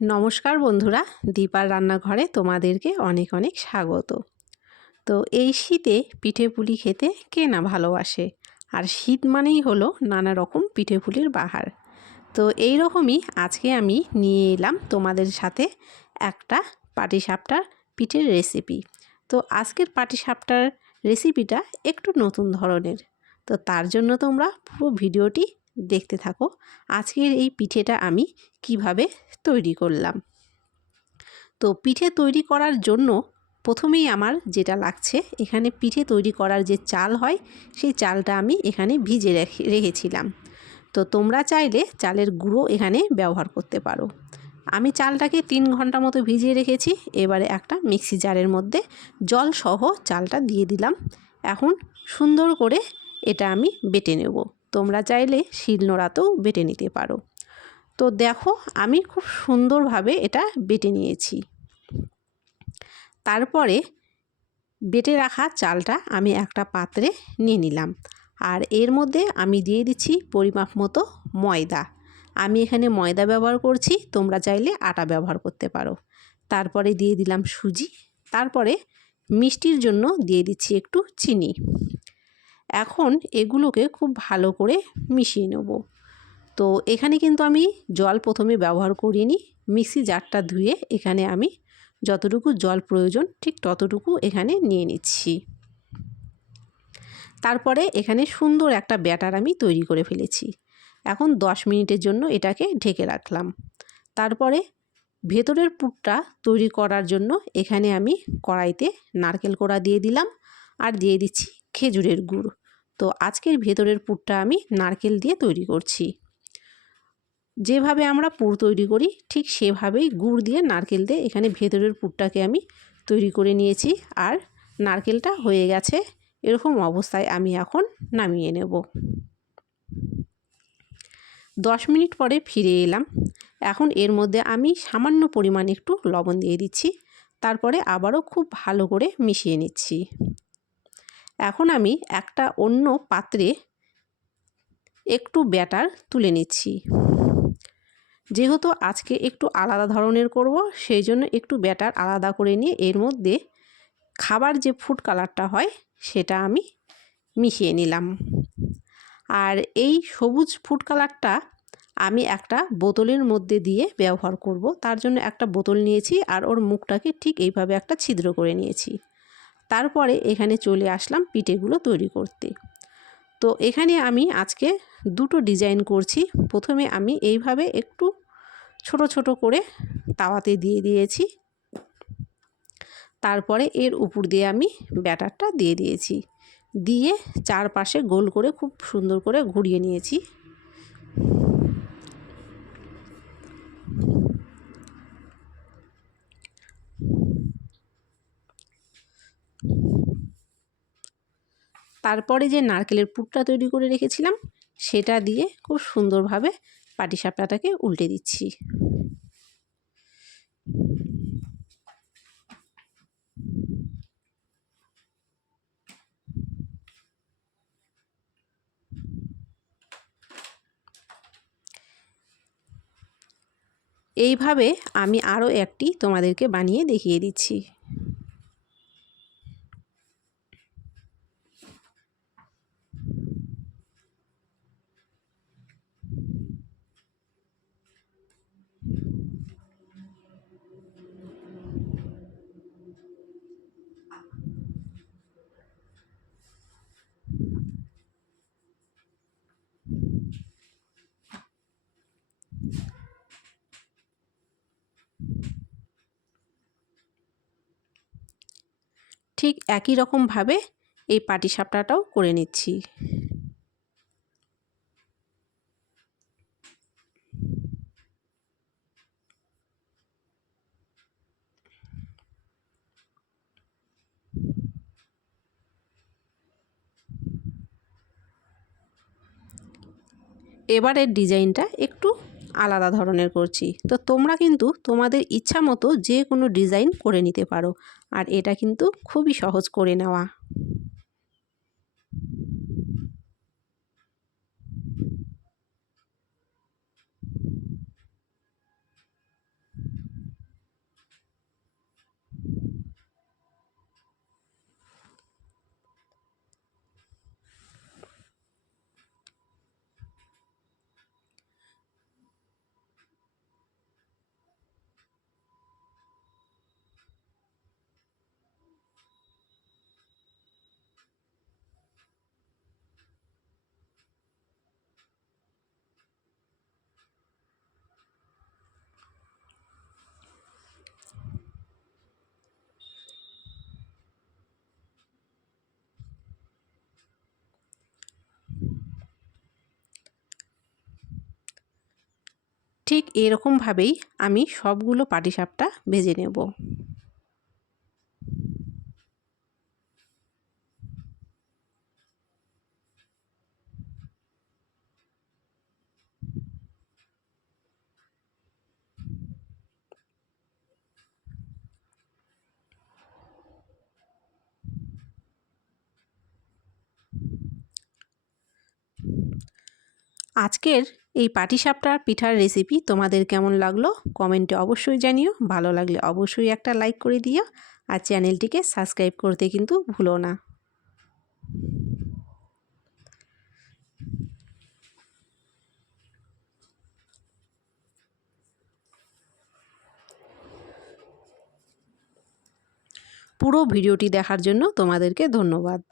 নমস্কার বন্ধুরা, দীপার রান্নাঘরে তোমাদেরকে অনেক অনেক স্বাগত। তো এই শীতে পিঠে পুলি খেতে কে না ভালোবাসে? আর শীত মানেই হলো নানা রকম পিঠে পুলির বাহার। তো এই রকমই আজকে আমি নিয়ে এলাম তোমাদের সাথে একটা পাটিসাপটার পিঠের রেসিপি। তো আজকের পাটিসাপটার রেসিপিটা একটু নতুন ধরনের। তো তার জন্য তোমরা পুরো ভিডিওটি দেখতে থাকো। আজকের এই পিঠেটা আমি কীভাবে তৈরি করলাম। তো পিঠে তৈরি করার জন্য প্রথমেই আমার যেটা লাগছে, এখানে পিঠে তৈরি করার যে চাল হয়, সেই চালটা আমি এখানে ভিজে রেখে, রেখেছিলাম। তো তোমরা চাইলে চালের গুঁড়ো এখানে ব্যবহার করতে পারো। আমি চালটাকে তিন ঘণ্টা মতো ভিজিয়ে রেখেছি, এবারে একটা মিক্সি জারের মধ্যে জল সহ চালটা দিয়ে দিলাম। এখন সুন্দর করে এটা আমি বেটে নেব। তোমরা চাইলে শিলনোড়াতেও বেটে নিতে পারো। তো দেখো, আমি খুব সুন্দরভাবে এটা বেটে নিয়েছি। তারপরে বেটে রাখা চালটা আমি একটা পাত্রে নিয়ে নিলাম। আর এর মধ্যে আমি দিয়ে দিচ্ছি পরিমাপ মতো ময়দা। আমি এখানে ময়দা ব্যবহার করছি, তোমরা চাইলে আটা ব্যবহার করতে পারো। তারপরে দিয়ে দিলাম সুজি। তারপরে মিষ্টির জন্য দিয়ে দিচ্ছি একটু চিনি। এখন এগুলোকে খুব ভালো করে মিশিয়ে নেব। তো এখানে কিন্তু আমি জল প্রথমে ব্যবহার করিনি। মিক্সি জারটা ধুয়ে এখানে আমি যতটুকু জল প্রয়োজন ঠিক ততটুকু এখানে নিয়ে নিচ্ছি। তারপরে এখানে সুন্দর একটা ব্যাটার আমি তৈরি করে ফেলেছি। এখন দশ মিনিটের জন্য এটাকে ঢেকে রাখলাম। তারপরে ভেতরের পুরটা তৈরি করার জন্য এখানে আমি কড়াইতে নারকেল কোড়া দিয়ে দিলাম আর দিয়ে দিচ্ছি খেজুরের গুড়। তো আজকের ভেতরের পুরটা আমি নারকেল দিয়ে তৈরি করছি। যেভাবে আমরা পুর তৈরি করি, ঠিক সেভাবেই গুড় দিয়ে নারকেল দিয়ে এখানে ভেতরের পুরটাকে আমি তৈরি করে নিয়েছি আর নারকেলটা হয়ে গেছে এরকম অবস্থায় আমি এখন নামিয়ে নেব। দশ মিনিট পরে ফিরে এলাম। এখন এর মধ্যে আমি সামান্য পরিমাণ একটু লবণ দিয়ে দিচ্ছি, তারপরে আবারও খুব ভালো করে মিশিয়ে নিচ্ছি। এখন আমি একটা অন্য পাত্রে একটু ব্যাটার তুলে নিচ্ছি। যেহেতু আজকে একটু আলাদা ধরনের করব, সেই জন্য একটু ব্যাটার আলাদা করে নিয়ে এর মধ্যে খাবার যে ফুড কালারটা হয়, সেটা আমি মিশিয়ে নিলাম। আর এই সবুজ ফুড কালারটা আমি একটা বোতলের মধ্যে দিয়ে ব্যবহার করব। তার জন্য একটা বোতল নিয়েছি আর ওর মুখটাকে ঠিক এইভাবে একটা ছিদ্র করে নিয়েছি। তারপরে এখানে চলে আসলাম পিঠেগুলো তৈরি করতে। তো এখানে আমি আজকে দুটো ডিজাইন করছি। প্রথমে আমি এইভাবে একটু ছোট ছোট করে তাওয়াতে দিয়ে দিয়েছি। তারপরে এর উপর দিয়ে আমি ব্যাটারটা দিয়ে দিয়েছি। দিয়ে চারপাশে গোল করে খুব সুন্দর করে ঘুরিয়ে নিয়েছি। তারপরে যে নারকেলের পুরটা তৈরি করে রেখেছিলাম, সেটা দিয়ে খুব সুন্দরভাবে পাটিসাপটাটাকে উল্টে দিচ্ছি। এইভাবে আমি আরও একটি তোমাদেরকে বানিয়ে দেখিয়ে দিচ্ছি। ঠিক একই রকমভাবে এই পাটিসাপটাটাও করে নিচ্ছি। এবারের ডিজাইনটা একটু আলাদা ধরনের করছি। তো তোমরা কিন্তু তোমাদের ইচ্ছা মতো যে কোনো ডিজাইন করে নিতে পারো। আর এটা কিন্তু খুবই সহজ করে নেওয়া। ঠিক এরকমভাবেই আমি সবগুলো পাটিসাপটা ভেজে নেব। আজকের এই পাটিসাপটার পিঠার রেসিপি তোমাদের কেমন লাগল? কমেন্টে অবশ্যই জানিও। ভালো লাগলে অবশ্যই একটা লাইক করে দিও। আর চ্যানেলটিকে সাবস্ক্রাইব করতে কিন্তু ভুলো না। পুরো ভিডিওটি দেখার জন্য তোমাদেরকে ধন্যবাদ।